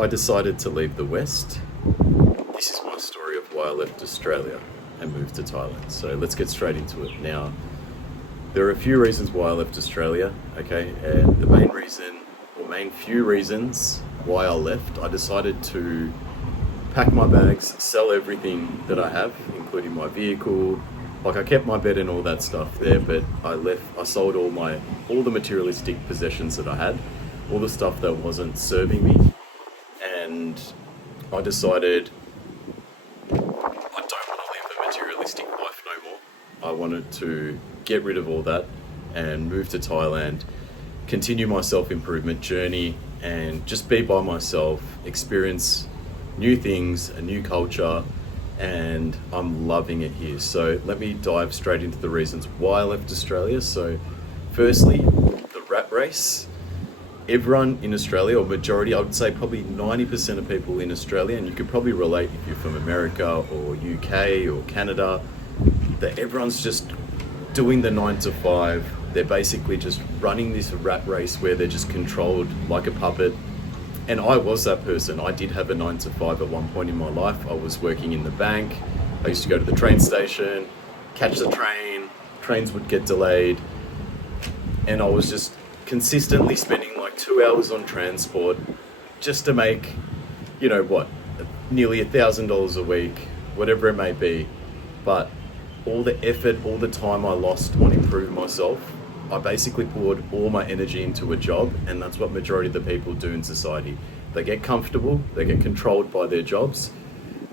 I decided to leave the West. This is my story of why I left Australia and moved to Thailand. So let's get straight into it. Now, there are a few reasons why I left Australia, okay? And the main reason, or main few reasons why I left, I decided to pack my bags, sell everything that I have, including my vehicle. Like, I kept my bed and all that stuff there, but I sold all the materialistic possessions that I had, all the stuff that wasn't serving me. And I decided I don't want to live a materialistic life no more. I wanted to get rid of all that and move to Thailand, continue my self-improvement journey, and just be by myself, experience new things, a new culture, and I'm loving it here. So let me dive straight into the reasons why I left Australia. So firstly, the rat race. Everyone in Australia, or majority, I would say probably 90% of people in Australia, and you could probably relate if you're from America or UK or Canada, that everyone's just doing the 9 to 5. They're basically just running this rat race where they're just controlled like a puppet. And I was that person. I did have a 9 to 5 at one point in my life. I was working in the bank. I used to go to the train station, catch the train, trains would get delayed, and I was just consistently spending like 2 hours on transport just to make, nearly $1,000 a week, whatever it may be. But all the effort, all the time I lost on improving myself, I basically poured all my energy into a job, and that's what majority of the people do in society. They get comfortable, they get controlled by their jobs,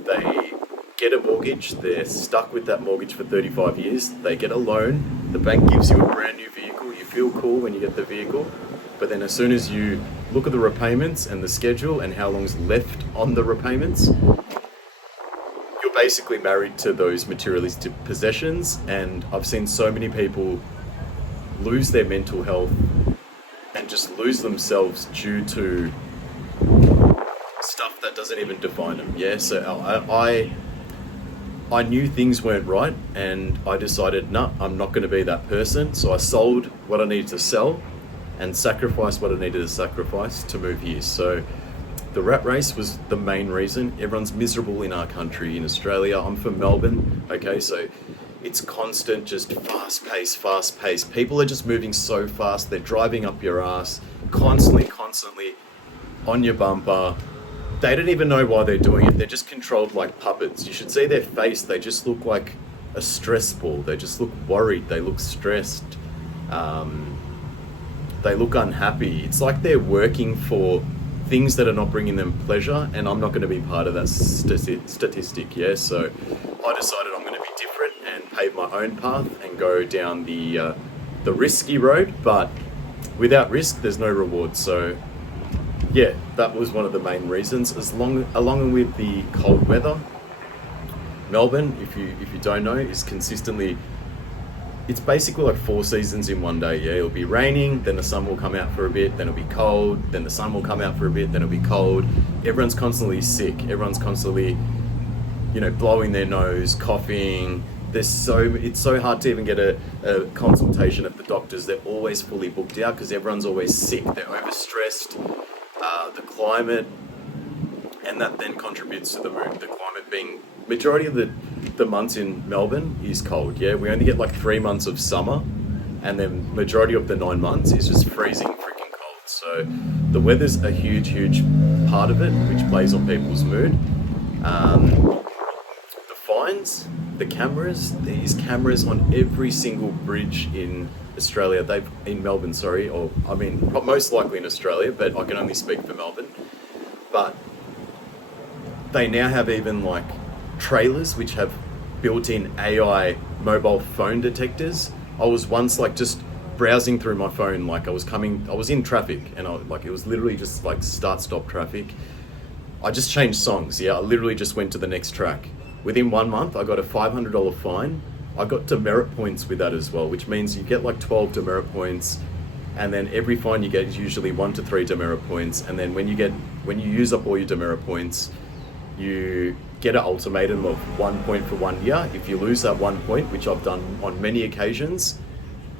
they get a mortgage, they're stuck with that mortgage for 35 years, they get a loan, the bank gives you a brand new vehicle, you feel cool when you get the vehicle, but then as soon as you look at the repayments and the schedule and how long's left on the repayments, you're basically married to those materialistic possessions. And I've seen so many people lose their mental health and just lose themselves due to stuff that doesn't even define them. Yeah, so I knew things weren't right, and I decided, no, I'm not going to be that person. So I sold what I needed to sell and sacrificed what I needed to sacrifice to move here. So the rat race was the main reason. Everyone's miserable in our country, in Australia. I'm from Melbourne, okay, so it's constant, just fast pace. People are just moving so fast. They're driving up your ass, constantly on your bumper. They don't even know why they're doing it. They're just controlled like puppets. You should see their face. They just look like a stress ball. They just look worried. They look stressed. They look unhappy. It's like they're working for things that are not bringing them pleasure, and I'm not going to be part of that statistic, yeah? So I decided I'm going to be different and pave my own path and go down the risky road, but without risk, there's no reward. So yeah, that was one of the main reasons, along with the cold weather. Melbourne, if you don't know, is consistently, it's basically like 4 seasons in one day. Yeah, it'll be raining, then the sun will come out for a bit, then it'll be cold, then the sun will come out for a bit, then it'll be cold. Everyone's constantly sick. Everyone's constantly, blowing their nose, coughing. It's so hard to even get a consultation at the doctors. They're always fully booked out because everyone's always sick. They're overstressed. The climate, and that then contributes to the mood. The climate being, majority of the months in Melbourne is cold. Yeah, we only get like 3 months of summer, and then majority of the 9 months is just freezing freaking cold. So the weather's a huge part of it, which plays on people's mood. The fines, the cameras. There's cameras on every single bridge in Australia. In Melbourne, sorry, or I mean most likely in Australia, but I can only speak for Melbourne. But they now have even like trailers which have built-in AI mobile phone detectors. I was once like just browsing through my phone, like I was in traffic, and it was literally just like stop traffic. I just changed songs. Yeah, I literally just went to the next track. Within 1 month, I got a $500 fine. I got demerit points with that as well, which means you get like 12 demerit points, and then every fine you get is usually 1 to 3 demerit points. And then when you use up all your demerit points, you get an ultimatum of 1 point for 1 year. If you lose that 1 point, which I've done on many occasions,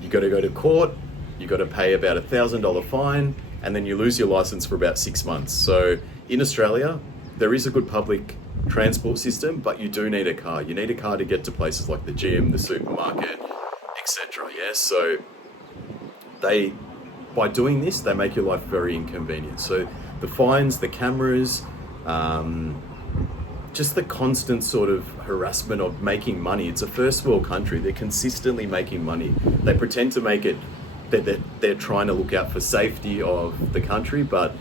you got to go to court, you got to pay about $1,000 fine, and then you lose your license for about 6 months. So in Australia, there is a good public transport system, but you do need a car. You need a car to get to places like the gym, the supermarket, etc. Yeah, so they, by doing this, they make your life very inconvenient. So the fines, the cameras, just the constant sort of harassment of making money. It's a first world country. They're consistently making money. They pretend to make it that they're trying to look out for safety of the country, but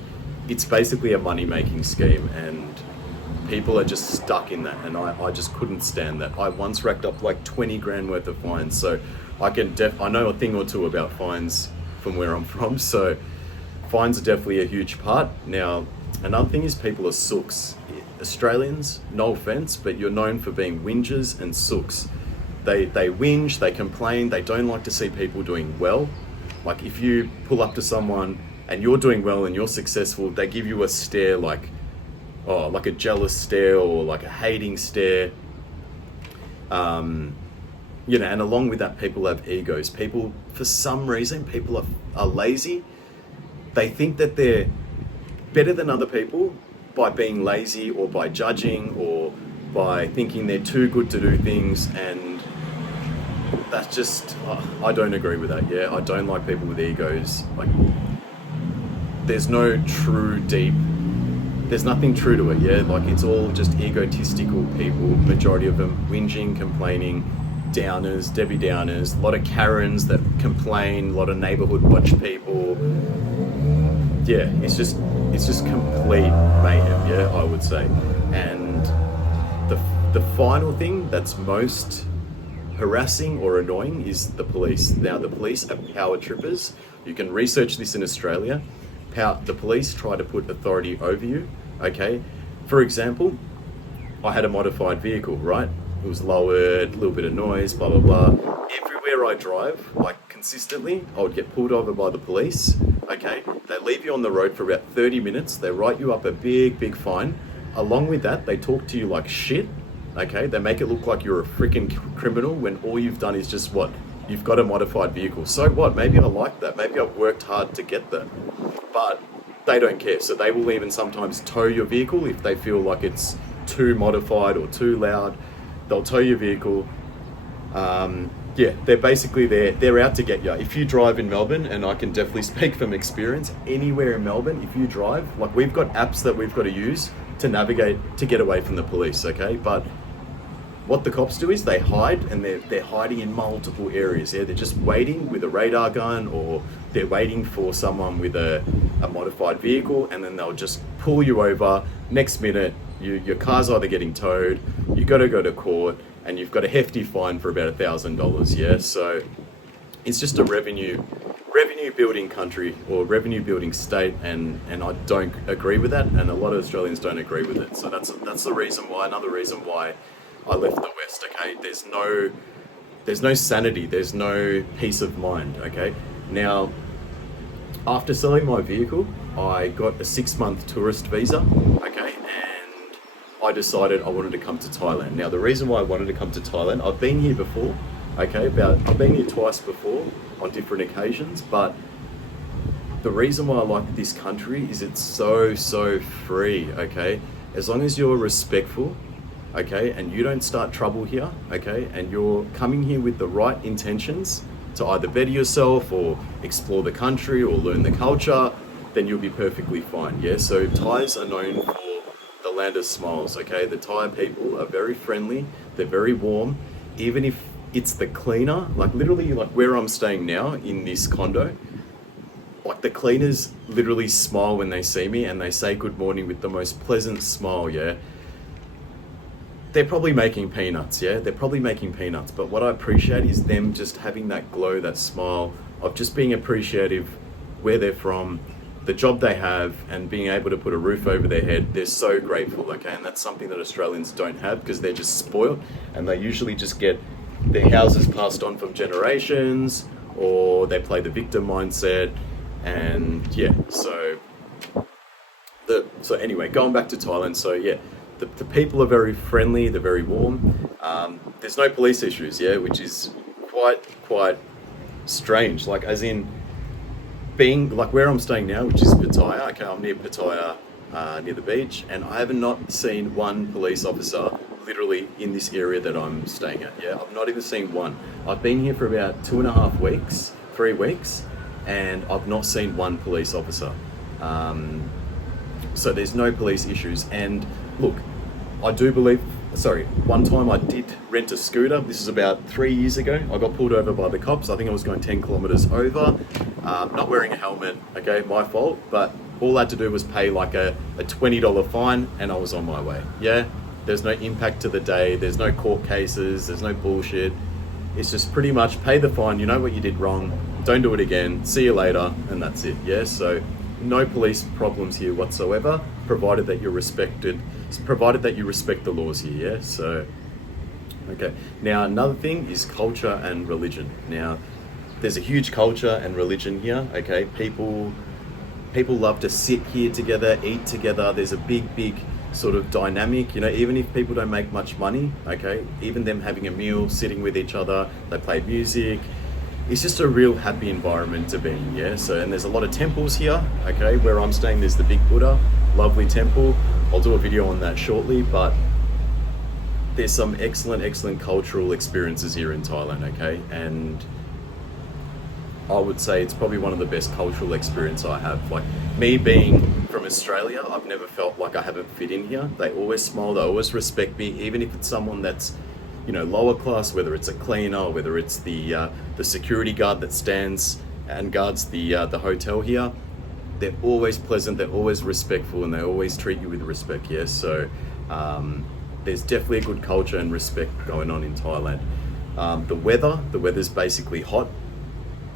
it's basically a money making scheme, and people are just stuck in that. And I just couldn't stand that. I once racked up like 20 grand worth of fines. So I know a thing or two about fines from where I'm from. So fines are definitely a huge part. Now, another thing is people are sooks. Australians, no offense, but you're known for being whingers and sooks. They whinge, they complain, they don't like to see people doing well. Like if you pull up to someone and you're doing well and you're successful, they give you a stare like a jealous stare or like a hating stare. And along with that, people have egos. People, for some reason, people are lazy. They think that they're better than other people by being lazy or by judging or by thinking they're too good to do things, and that's just, I don't agree with that. Yeah, I don't like people with egos. Like, there's no true deep, there's nothing true to it. Yeah, like it's all just egotistical people, majority of them whinging, complaining, downers, Debbie Downers, a lot of Karens that complain, a lot of neighborhood watch people. Yeah, it's just complete mayhem, yeah, I would say. And the final thing that's most harassing or annoying is the police. Now, the police are power trippers. You can research this in Australia. The police try to put authority over you, okay? For example, I had a modified vehicle, right? It was lowered, a little bit of noise, blah, blah, blah. Everywhere I drive, like consistently, I would get pulled over by the police, okay? They leave you on the road for about 30 minutes. They write you up a big fine. Along with that, they talk to you like shit, okay? They make it look like you're a freaking criminal when all you've done is just what? You've got a modified vehicle. So what? Maybe I like that. Maybe I've worked hard to get that. But they don't care. So they will even sometimes tow your vehicle if they feel like it's too modified or too loud. They'll tow your vehicle. They're basically they're out to get you. If you drive in Melbourne, and I can definitely speak from experience, anywhere in Melbourne, if you drive, like we've got apps that we've got to use to navigate to get away from the police, okay? But what the cops do is they hide, and they're hiding in multiple areas. Yeah, they're just waiting with a radar gun, or they're waiting for someone with a modified vehicle, and then they'll just pull you over. Next minute, your car's either getting towed, you got to go to court, and you've got a hefty fine for about $1,000. Yeah, so it's just a revenue building country or revenue building state, and I don't agree with that, and a lot of Australians don't agree with it. So that's the reason why. Another reason why I left the West. Okay, there's no sanity, there's no peace of mind. Okay, now after selling my vehicle, I got a 6-month tourist visa. Okay, and I decided I wanted to come to Thailand. Now, the reason why I wanted to come to Thailand, I've been here before, okay, I've been here twice before on different occasions, but the reason why I like this country is it's so free, okay? As long as you're respectful, okay, and you don't start trouble here, okay, and you're coming here with the right intentions to either better yourself or explore the country or learn the culture, then you'll be perfectly fine, yeah? So Thais are known for the land of smiles, okay? The Thai people are very friendly, they're very warm, even if it's the cleaner, like literally like where I'm staying now in this condo, like the cleaners literally smile when they see me and they say good morning with the most pleasant smile, yeah? They're probably making peanuts, yeah? They're probably making peanuts, but what I appreciate is them just having that glow, that smile of just being appreciative where they're from, the job they have, and being able to put a roof over their head. They're so grateful, okay? And that's something that Australians don't have because they're just spoiled, and they usually just get their houses passed on from generations, or they play the victim mindset, and yeah, so anyway, going back to Thailand, so yeah, the people are very friendly, they're very warm. There's no police issues, yeah, which is quite strange. Like, as in being like where I'm staying now, which is Pattaya. Okay, I'm near Pattaya near the beach, and I have not seen one police officer literally in this area that I'm staying at. Yeah, I've not even seen one. I've been here for about 2.5 weeks, 3 weeks, and I've not seen one police officer. So there's no police issues. And look, I do believe, one time I did rent a scooter. This is about 3 years ago. I got pulled over by the cops. I think I was going 10 kilometers over, not wearing a helmet. Okay, my fault. But all I had to do was pay like a $20 fine, and I was on my way. Yeah, there's no impact to the day. There's no court cases. There's no bullshit. It's just pretty much pay the fine. You know what you did wrong. Don't do it again. See you later, and that's it. Yeah, so no police problems here whatsoever, provided that you respect the laws here. Yeah, so okay. Now another thing is culture and religion. Now there's a huge culture and religion here. Okay, people love to sit here together, eat together. There's a big sort of dynamic, even if people don't make much money, okay, even them having a meal, sitting with each other, they play music. It's just a real happy environment to be in, yeah? So, and there's a lot of temples here, okay? Where I'm staying, there's the big Buddha, lovely temple. I'll do a video on that shortly, but there's some excellent cultural experiences here in Thailand, okay? And I would say it's probably one of the best cultural experiences I have. Like, me being from Australia, I've never felt like I haven't fit in here. They always smile, they always respect me, even if it's someone that's lower class, whether it's a cleaner, whether it's the security guard that stands and guards the hotel here. They're always pleasant, they're always respectful, and they always treat you with respect. Yeah, so there's definitely a good culture and respect going on in Thailand. The weather's basically hot.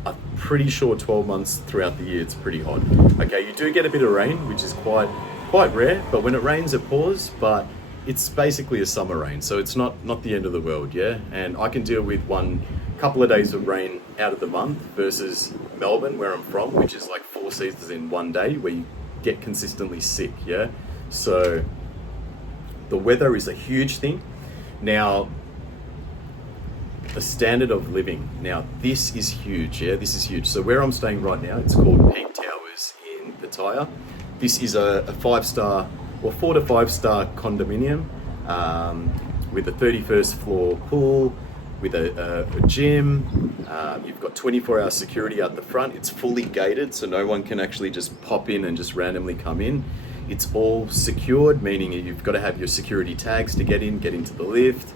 I'm pretty sure 12 months throughout the year it's pretty hot. Okay, you do get a bit of rain, which is quite rare, but when it rains it pours, but it's basically a summer rain, so it's not the end of the world, yeah? And I can deal with one couple of days of rain out of the month versus Melbourne, where I'm from, which is like 4 seasons in one day, where you get consistently sick, yeah? So the weather is a huge thing. Now, the standard of living. Now, this is huge, yeah? This is huge. So where I'm staying right now, it's called Peak Towers in Pattaya. This is a 5-star or 4 to 5-star condominium with a 31st floor pool, with a gym. You've got 24-hour security out the front. It's fully gated, so no one can actually just pop in and just randomly come in. It's all secured, meaning you've got to have your security tags to get into the lift.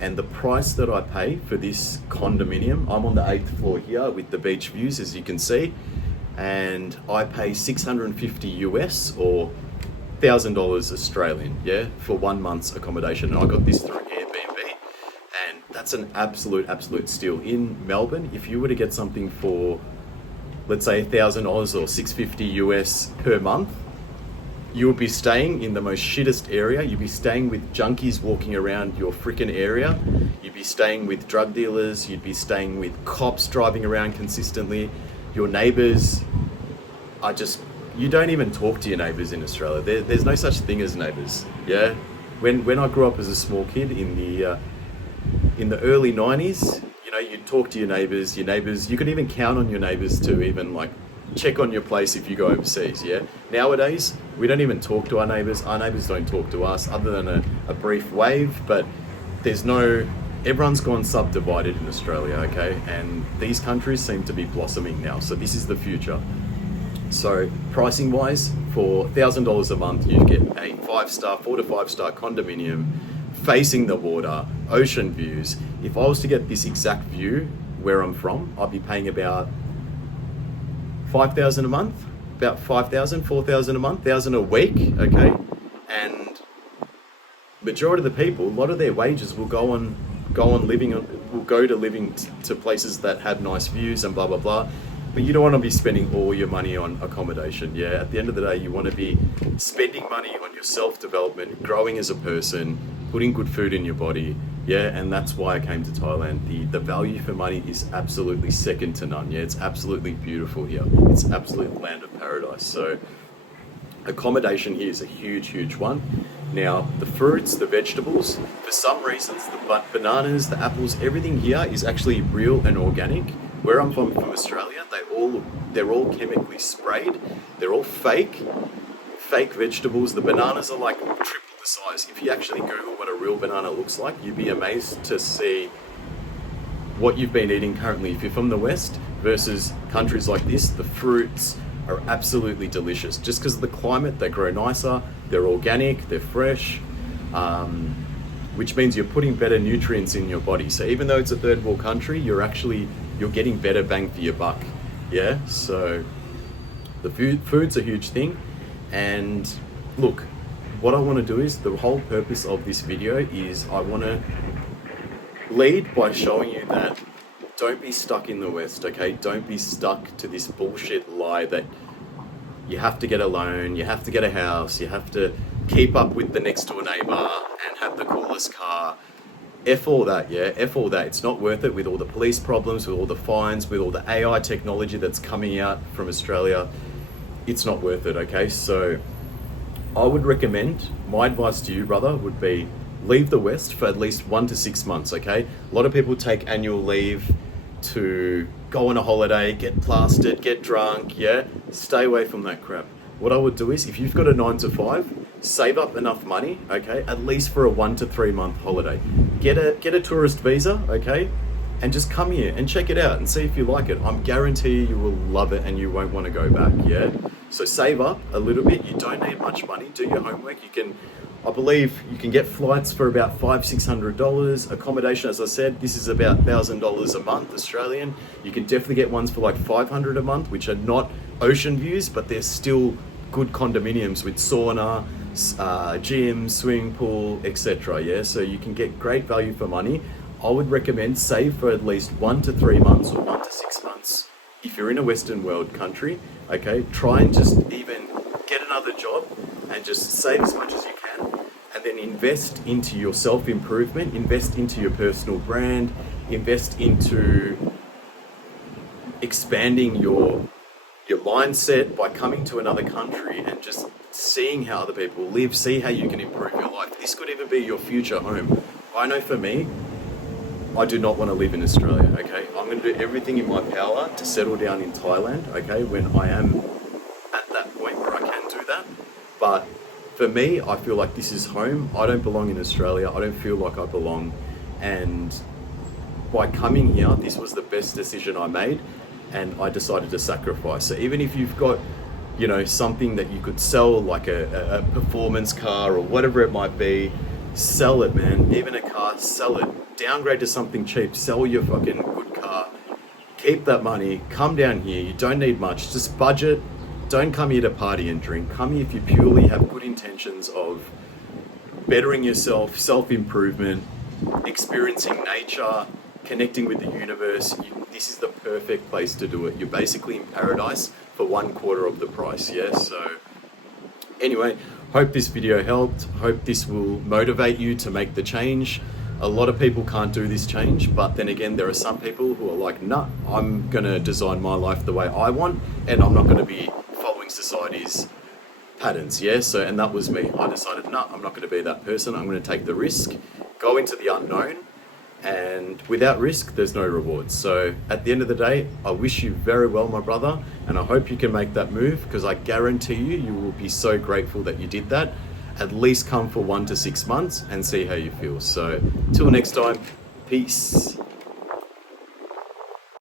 And the price that I pay for this condominium, I'm on the 8th floor here with the beach views, as you can see, and I pay $650 US or $1,000 Australian, yeah, for 1 month's accommodation. And I got this through Airbnb, and that's an absolute steal. In Melbourne, if you were to get something for, let's say, $1,000 or $650 US per month, you would be staying in the most shittest area. You'd be staying with junkies walking around your freaking area. You'd be staying with drug dealers. You'd be staying with cops driving around consistently. Your neighbors are just, you don't even talk to your neighbors in Australia. There's no such thing as neighbors. Yeah, when I grew up as a small kid in the early 90s, you'd talk to your neighbors. You could even count on your neighbors to even like check on your place if you go overseas. Yeah, nowadays we don't even talk to our neighbors don't talk to us, other than a brief wave. But everyone's gone subdivided in Australia, okay? And these countries seem to be blossoming now, so this is the future. So pricing wise, for $1,000 a month, you get a 4 to 5-star condominium facing the water, ocean views. If I was to get this exact view where I'm from, I'd be paying about $5,000 a month, about $5,000, $4,000 a month, $1,000 a week, okay? And majority of the people, a lot of their wages will go to living to places that have nice views and blah, blah, blah. But you don't want to be spending all your money on accommodation. Yeah, at the end of the day, you want to be spending money on your self-development, growing as a person, putting good food in your body. Yeah, and that's why I came to Thailand. The value for money is absolutely second to none. Yeah, it's absolutely beautiful here. It's absolute land of paradise. So accommodation here is a huge one. Now, the fruits, the vegetables, for some reasons, the bananas, the apples, everything here is actually real and organic. Where I'm from Australia, they're all chemically sprayed. They're all fake fake vegetables. The bananas are like triple the size. If you actually Google what a real banana looks like, you'd be amazed to see what you've been eating currently. If you're from the West versus countries like this, the fruits are absolutely delicious. Just because of the climate, they grow nicer, they're organic, they're fresh, which means you're putting better nutrients in your body. So even though it's a third world country, you're getting better bang for your buck. Yeah, so the food's a huge thing. And look, what I want to do is, the whole purpose of this video is I want to lead by showing you that don't be stuck in the West, okay? Don't be stuck to this bullshit lie that you have to get a loan, you have to get a house, you have to keep up with the next door neighbor and have the coolest car. F all that, yeah? F all that. It's not worth it with all the police problems, with all the fines, with all the AI technology that's coming out from Australia. It's not worth it, okay? So I would recommend, my advice to you, brother, would be leave the West for at least 1 to 6 months, okay? A lot of people take annual leave to go on a holiday, get plastered, get drunk, yeah? Stay away from that crap. What I would do is, if you've got a 9 to 5, save up enough money, okay? At least for a 1 to 3 month holiday. Get a tourist visa, okay? And just come here and check it out and see if you like it. I'm guarantee you will love it and you won't want to go back, yeah? So save up a little bit. You don't need much money. Do your homework. I believe you can get flights for about $500-600. Accommodation, as I said, this is about $1,000 a month Australian. You can definitely get ones for like $500 a month, which are not ocean views, but they're still good condominiums with sauna, gym, swimming pool, etc. Yeah, so you can get great value for money. I would recommend save for at least 1 to 3 months or 1 to 6 months. If you're in a Western world country, okay, try and just even get another job and just save as much as you can, and then invest into your self-improvement, invest into your personal brand, invest into expanding your mindset by coming to another country and just seeing how other people live, see how you can improve your life. This could even be your future home. I know for me, I do not want to live in Australia, okay? I'm going to do everything in my power to settle down in Thailand, okay, when I am at that point where I can do that. But for me, I feel like this is home. I don't belong in Australia. I don't feel like I belong. And by coming here, this was the best decision I made, and I decided to sacrifice. So even if you've got, you know, something that you could sell, like a performance car or whatever it might be, sell it, man. Even a car, sell it. Downgrade to something cheap. Sell your fucking good car. Keep that money. Come down here. You don't need much. Just budget. Don't come here to party and drink. Come here if you purely have good intentions of bettering yourself, self-improvement, experiencing nature, connecting with the universe. This is the perfect place to do it. You're basically in paradise for 1/4 of the price, yeah? So anyway, hope this video helped. Hope this will motivate you to make the change. A lot of people can't do this change, but then again, there are some people who are like, nah, I'm gonna design my life the way I want, and I'm not gonna be following society's patterns, yeah? So, and that was me. I decided, nah, I'm not gonna be that person. I'm gonna take the risk, go into the unknown, and without risk, there's no reward. So at the end of the day, I wish you very well, my brother, and I hope you can make that move, because I guarantee you will be so grateful that you did that. At least come for 1 to 6 months and see how you feel. So till next time, peace.